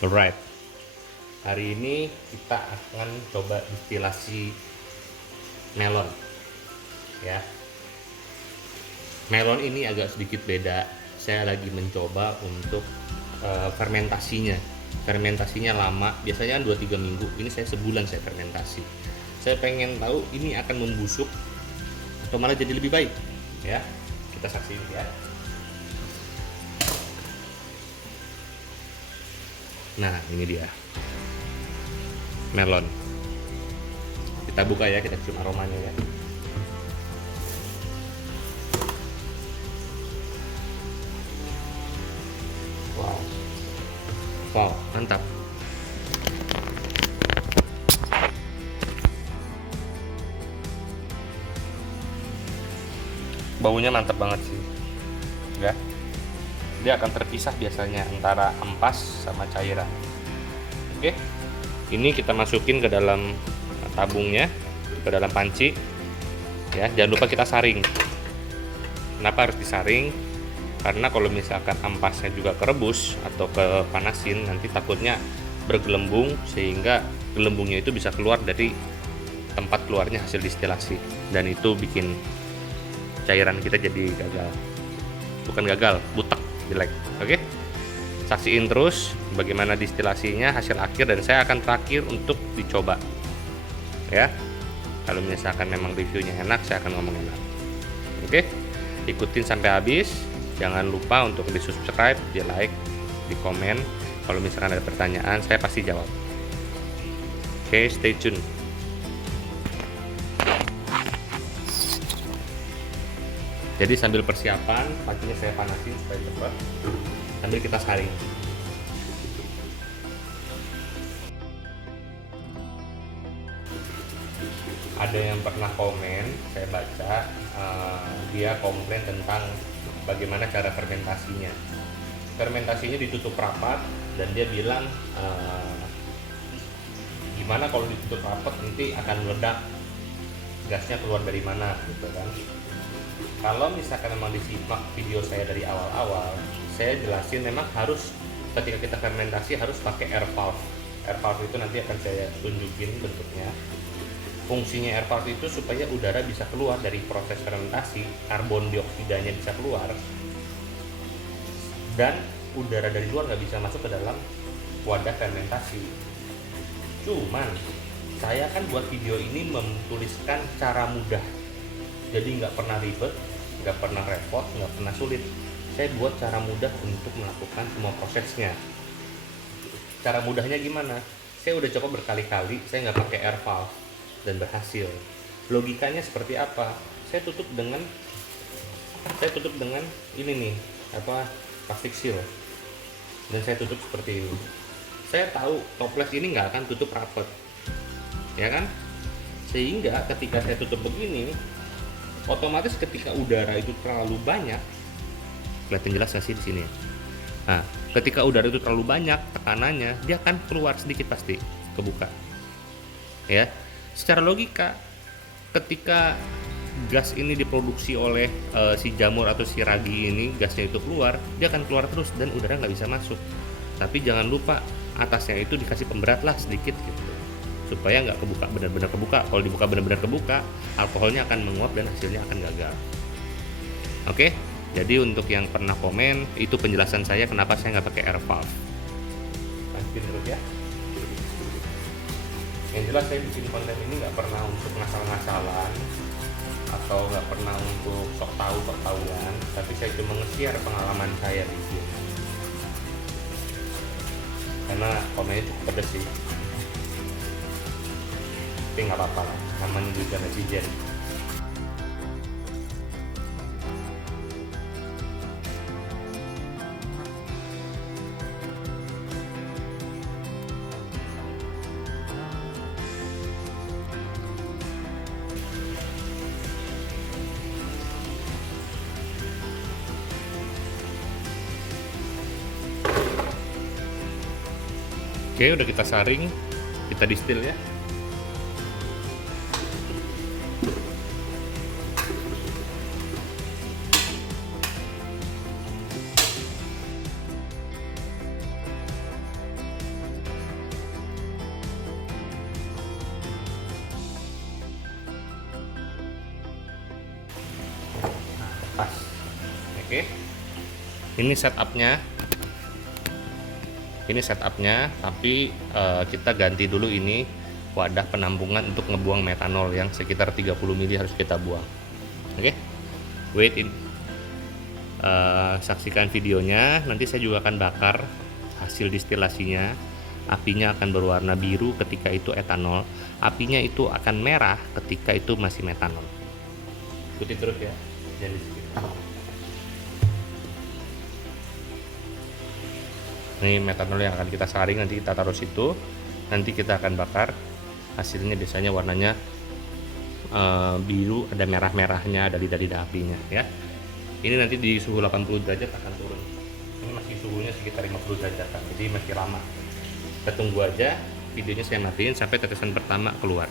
Alright, hari ini kita akan coba distilasi melon ya. Melon ini agak sedikit beda. Saya lagi mencoba untuk fermentasinya. Fermentasinya lama, biasanya 2-3 minggu. Ini saya sebulan saya fermentasi. Saya pengen tahu ini akan membusuk atau malah jadi lebih baik ya. Kita saksiin ya. Nah, ini dia melon. Kita buka ya, kita cium aromanya ya. Wow, wow, mantap. Baunya mantap banget sih, ya. Dia akan terpisah biasanya antara ampas sama cairan. Oke, ini kita masukin ke dalam tabungnya, ke dalam panci ya. Jangan lupa kita saring. Kenapa harus disaring? Karena kalau misalkan ampasnya juga kerebus atau kepanasin, nanti takutnya bergelembung sehingga gelembungnya itu bisa keluar dari tempat keluarnya hasil distilasi, dan itu bikin cairan kita jadi gagal. Bukan gagal, butek, jelek. Oke, saksiin terus bagaimana distilasinya, hasil akhir, dan saya akan terakhir untuk dicoba ya. Kalau misalkan memang reviewnya enak, saya akan ngomong enak. Oke, ikutin sampai habis. Jangan lupa untuk di subscribe, di like, di komen. Kalau misalkan ada pertanyaan, saya pasti jawab. Oke, stay tune. Jadi sambil persiapan, pancinya saya panasin supaya cepat. Sambil kita saring. Ada yang pernah komen, saya baca, dia komplain tentang bagaimana cara fermentasinya. Fermentasinya ditutup rapat, dan dia bilang gimana kalau ditutup rapat nanti akan meledak, gasnya keluar dari mana gitu kan. Kalau misalkan memang disimak video saya dari awal-awal, saya jelasin memang harus ketika kita fermentasi harus pakai air valve. Air valve itu nanti akan saya tunjukin bentuknya. Fungsinya air valve itu supaya udara bisa keluar dari proses fermentasi, karbon dioksidanya bisa keluar, dan udara dari luar nggak bisa masuk ke dalam wadah fermentasi. Cuman saya kan buat video ini menuliskan cara mudah, jadi nggak pernah ribet, nggak pernah repot, nggak pernah sulit. Saya buat cara mudah untuk melakukan semua prosesnya. Cara mudahnya gimana? Saya udah coba berkali-kali, saya nggak pakai air valve dan berhasil. Logikanya seperti apa? Saya tutup dengan ini nih, plastik seal, dan saya tutup seperti ini. Saya tahu toples ini nggak akan tutup rapat, ya kan? Sehingga ketika saya tutup begini, otomatis ketika udara itu terlalu banyak, kelihatan jelas nggak sih di sini? Nah, ketika udara itu terlalu banyak tekanannya, dia akan keluar sedikit pasti, kebuka. Ya, secara logika, ketika gas ini diproduksi oleh si jamur atau si ragi ini, gasnya itu keluar, dia akan keluar terus dan udara nggak bisa masuk. Tapi jangan lupa atasnya itu dikasih pemberat lah sedikit gitu, supaya nggak kebuka benar-benar kebuka. Kalau dibuka benar-benar kebuka, alkoholnya akan menguap dan hasilnya akan gagal. Oke, jadi untuk yang pernah komen, itu penjelasan saya kenapa saya nggak pakai air valve. Lanjutin terus ya. Yang jelas saya bikin konten ini nggak pernah untuk ngasal-ngasalan atau nggak pernah untuk sok tahuan, tapi saya cuma nge-share pengalaman saya di sini. Karena komennya cukup pedes sih, tapi nggak apa-apa lah, namanya juga netizen. Oke, udah kita saring, kita distil ya. Ini setupnya, tapi kita ganti dulu ini wadah penampungan untuk ngebuang metanol yang sekitar 30 mili harus kita buang. Oke, wait in. Saksikan videonya. Nanti saya juga akan bakar hasil distilasinya. Apinya akan berwarna biru ketika itu etanol. Apinya itu akan merah ketika itu masih metanol. Ikuti terus ya, jangan di skip. Ini metanol yang akan kita saring, nanti kita taruh situ, nanti kita akan bakar. Hasilnya biasanya warnanya biru, ada merah-merahnya, ada lidah-lidah apinya ya. Ini nanti di suhu 80 derajat akan turun. Ini masih suhunya sekitar 50 derajat kan, jadi masih lama. Kita tunggu aja, videonya saya matiin sampai tetesan pertama keluar.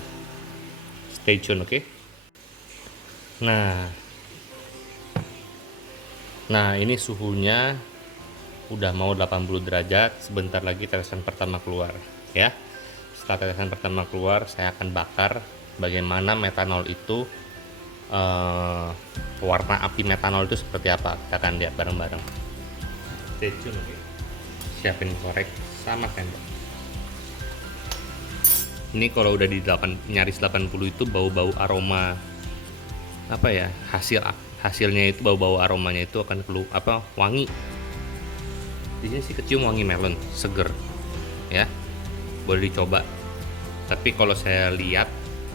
Stay tune, oke? Nah ini suhunya udah mau 80 derajat, sebentar lagi tetesan pertama keluar ya. Setelah tetesan pertama keluar, saya akan bakar bagaimana metanol itu, warna api metanol itu seperti apa. Kita akan lihat bareng-bareng. Stay tune, oke? Siapin korek sama sendok. Ini kalau udah di nyaris 80 itu bau-bau aroma apa ya, hasilnya itu bau-bau aromanya itu akan wangi. Di sini sih kecium wangi melon seger ya, boleh dicoba. Tapi kalau saya lihat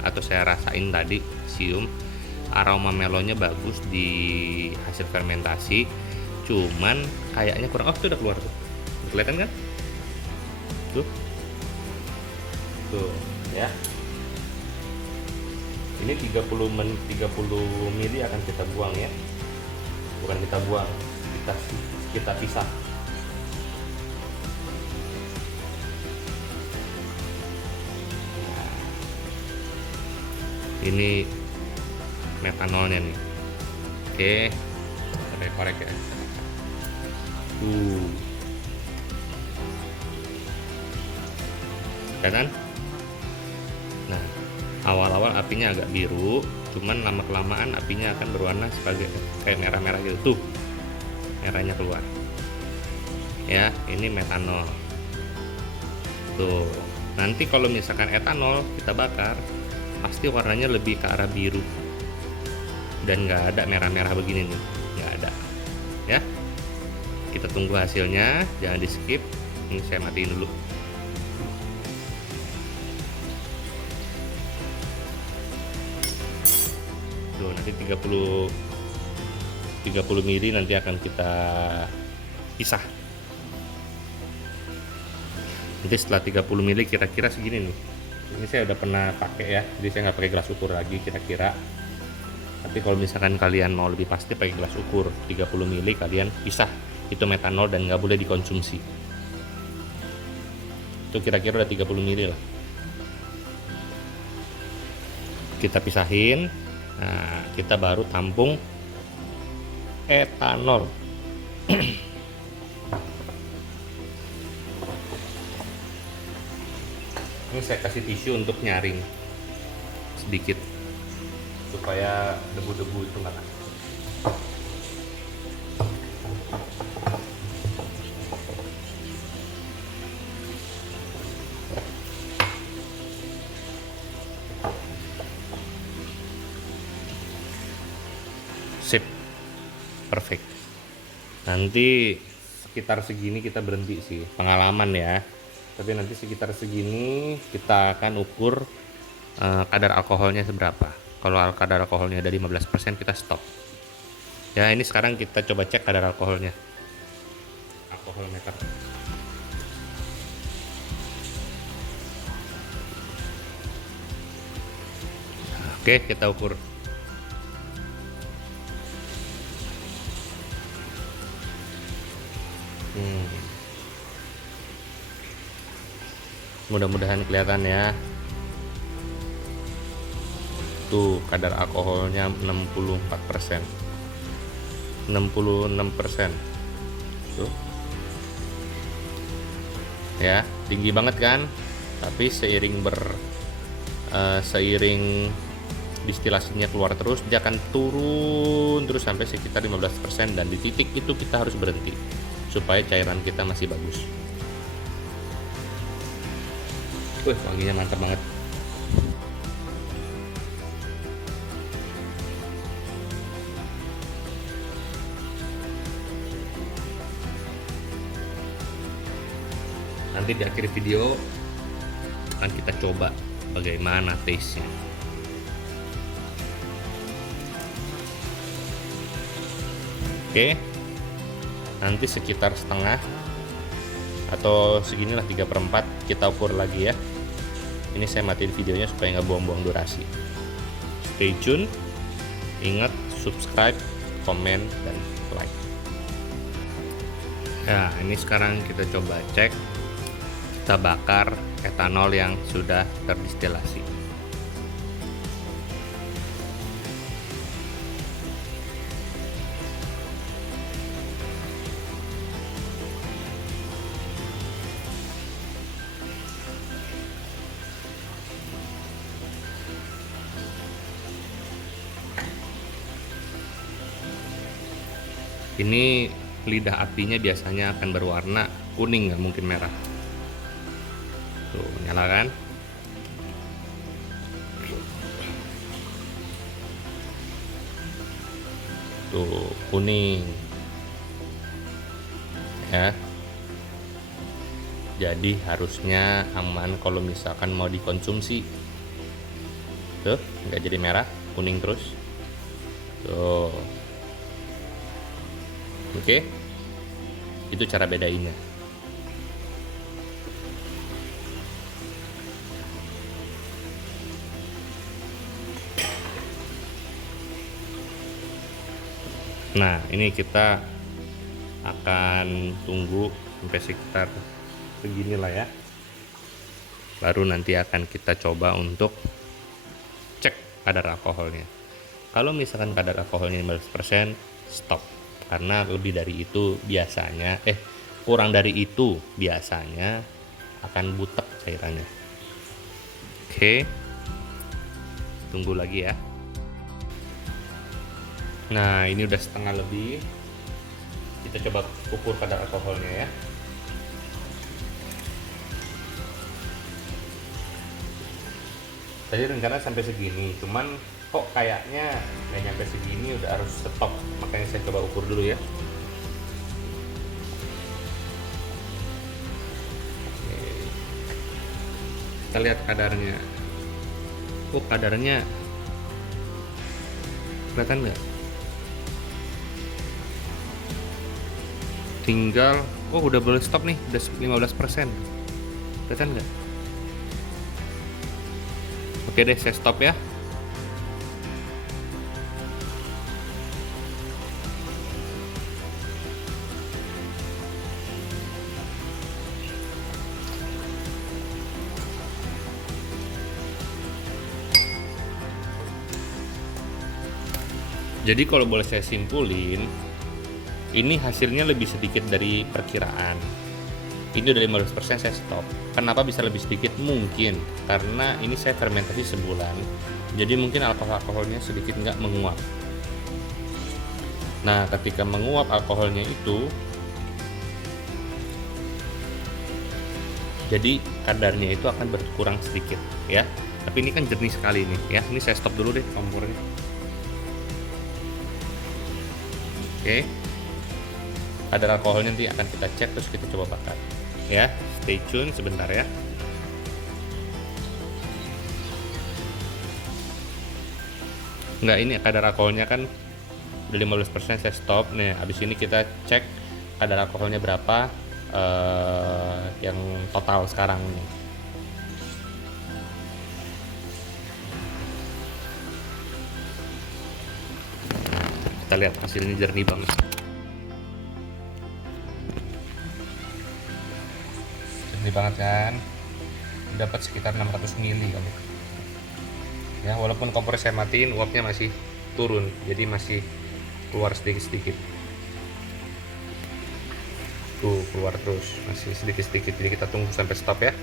atau saya rasain tadi, cium aroma melonnya bagus di hasil fermentasi, cuman kayaknya kurang. Oh, itu udah keluar tuh, kelihatan kan tuh ya. Ini 30 mili akan kita buang ya, bukan kita buang, kita pisah. Ini metanolnya nih. Oke, korek ya. Kan? Nah, awal-awal apinya agak biru, cuman lama-kelamaan apinya akan berwarna sebagai kayak merah-merah gitu. Tuh, merahnya keluar. Ya, ini metanol. Tuh, nanti kalau misalkan etanol kita bakar, pasti warnanya lebih ke arah biru dan nggak ada merah-merah begini nih, nggak ada ya. Kita tunggu hasilnya, jangan di skip. Ini saya matiin dulu. Tuh, nanti 30 mili nanti akan kita pisah. Nanti setelah 30 mili kira-kira segini nih. Ini saya udah pernah pakai ya, jadi saya nggak pakai gelas ukur lagi kira-kira. Tapi kalau misalkan kalian mau lebih pasti pakai gelas ukur 30 mili, kalian pisah itu metanol dan nggak boleh dikonsumsi. Itu kira-kira udah 30 mili lah. Kita pisahin. Nah, kita baru tampung etanol. Ini saya kasih tisu untuk nyaring sedikit supaya debu-debu itu nggak masuk. Sip, perfect. Nanti sekitar segini kita berhenti sih, pengalaman ya. Tapi nanti sekitar segini kita akan ukur kadar alkoholnya seberapa. Kalau kadar alkoholnya dari 15% kita stop. Ya, ini sekarang kita coba cek kadar alkoholnya. Alkohol meter. Oke, kita ukur. Mudah-mudahan kelihatan ya. Tuh, kadar alkoholnya 64%. 66%. Tuh. Ya, tinggi banget kan? Tapi seiring distilasinya keluar terus, dia akan turun terus sampai sekitar 15%, dan di titik itu kita harus berhenti supaya cairan kita masih bagus. Wanginya mantap banget. Nanti di akhir video akan kita coba bagaimana taste-nya. Oke, nanti sekitar setengah atau seginilah 3/4 kita ukur lagi ya. Ini saya matiin videonya supaya nggak buang-buang durasi. Stay tune, ingat subscribe, komen, dan like. Nah, ini sekarang kita coba cek, kita bakar etanol yang sudah terdistilasi. Ini lidah apinya biasanya akan berwarna kuning, nggak mungkin merah. Tuh, nyala kan? Tuh, kuning. Ya. Jadi harusnya aman kalau misalkan mau dikonsumsi. Tuh, nggak jadi merah, kuning terus. Tuh. Oke, itu cara bedainnya. Nah, ini kita akan tunggu sampai sekitar seginilah ya. Baru nanti akan kita coba untuk cek kadar alkoholnya. Kalau misalkan kadar alkoholnya 15%, stop. Karena lebih dari itu biasanya kurang dari itu biasanya akan butek cairannya. Oke, tunggu lagi ya. Nah, ini udah setengah lebih. Kita coba ukur kadar alkoholnya ya. Tadi rencana sampai segini, cuman kok kayaknya nggak nyampe segini, udah harus stop. Makanya saya coba ukur dulu ya. Kita lihat kadarnya. Kadarnya kelihatan nggak? Tinggal, udah boleh stop nih, udah 15%. Kelihatan nggak? Oke deh, saya stop ya. Jadi kalau boleh saya simpulin, ini hasilnya lebih sedikit dari perkiraan. Ini udah 15%, saya stop. Kenapa bisa lebih sedikit? Mungkin karena ini saya fermentasi sebulan, jadi mungkin alkoholnya sedikit nggak menguap. Nah, ketika menguap alkoholnya itu, jadi kadarnya itu akan berkurang sedikit ya. Tapi ini kan jernih sekali nih ya. Ini saya stop dulu deh kompornya. Oke, kadar alkoholnya nanti akan kita cek, terus kita coba bakar ya. Stay tune sebentar ya. Enggak, ini kadar alkoholnya kan udah 15%, saya stop. Nih, habis ini kita cek kadar alkoholnya berapa yang total sekarang nih. Kita lihat hasilnya jernih banget. Jernih banget kan? Dapat sekitar 600 ml kali. Ya, walaupun kompor saya matiin, uapnya masih turun, jadi masih keluar sedikit-sedikit. Tuh, keluar terus, masih sedikit-sedikit. Jadi kita tunggu sampai stop ya.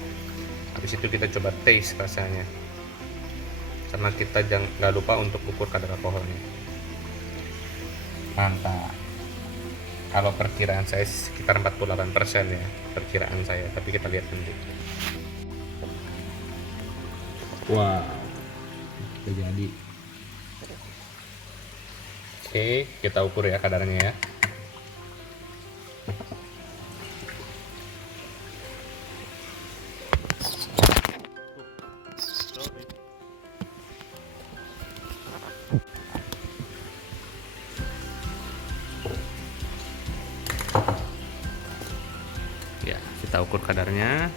Habis itu kita coba taste rasanya. sama kita nggak lupa untuk ukur kadar alkoholnya. Mantap. Kalau perkiraan saya sekitar 48% ya, perkiraan saya, tapi kita lihat nanti. Wow, udah jadi. Oke, kita ukur ya kadarnya ya. Ya, kita ukur kadarnya.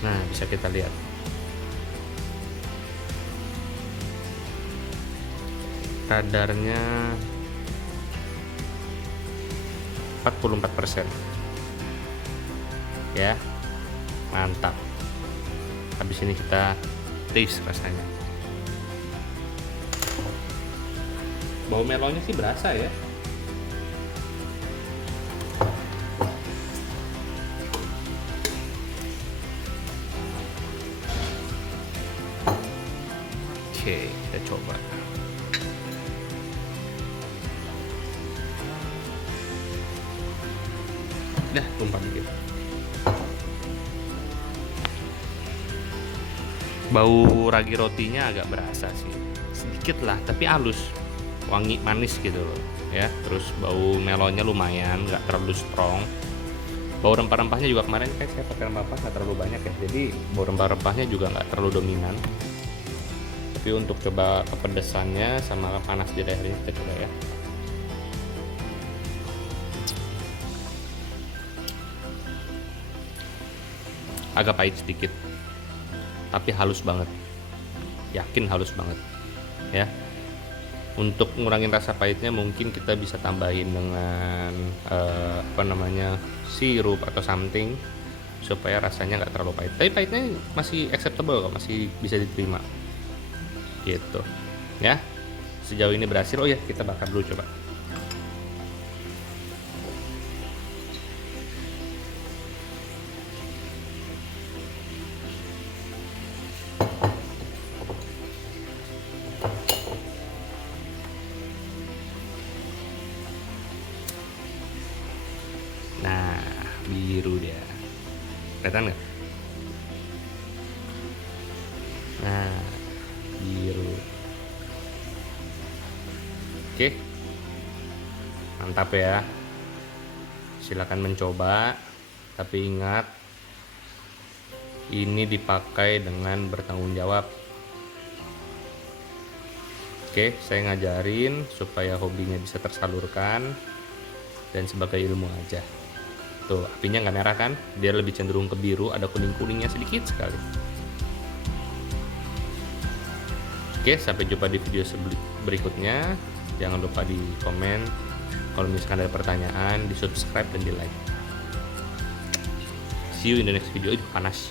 Nah, bisa kita lihat. Kadarnya 44%. Ya. Mantap. Habis ini kita taste rasanya. Bau melonnya sih berasa ya. Oke, kita coba. Dah, tumpah dikit. Bau ragi rotinya agak berasa sih, sedikit lah, tapi halus, wangi manis gitu loh ya. Terus bau melonnya lumayan, nggak terlalu strong. Bau rempah-rempahnya juga kemarin kan saya pakai rempah nggak terlalu banyak ya, jadi bau rempah-rempahnya juga nggak terlalu dominan. Tapi untuk coba kepedesannya sama panas di daerahnya kita coba ya. Agak pahit sedikit, tapi halus banget, yakin halus banget ya. Untuk ngurangin rasa pahitnya mungkin kita bisa tambahin dengan sirup atau something supaya rasanya nggak terlalu pahit. Tapi pahitnya masih acceptable kok, masih bisa diterima gitu ya. Sejauh ini berhasil. Oh ya, kita bakar dulu coba. Nah, biru dia, kelihatan nggak? Nah, biru. Oke, mantap ya. Silakan mencoba, tapi ingat ini dipakai dengan bertanggung jawab. Oke, saya ngajarin supaya hobinya bisa tersalurkan dan sebagai ilmu aja. Tuh, apinya nggak merah kan? Dia lebih cenderung ke biru, ada kuning-kuningnya sedikit sekali. Oke, sampai jumpa di video berikutnya. Jangan lupa di komen. Kalau misalkan ada pertanyaan, di subscribe dan di like. See you in the next video. Itu panas.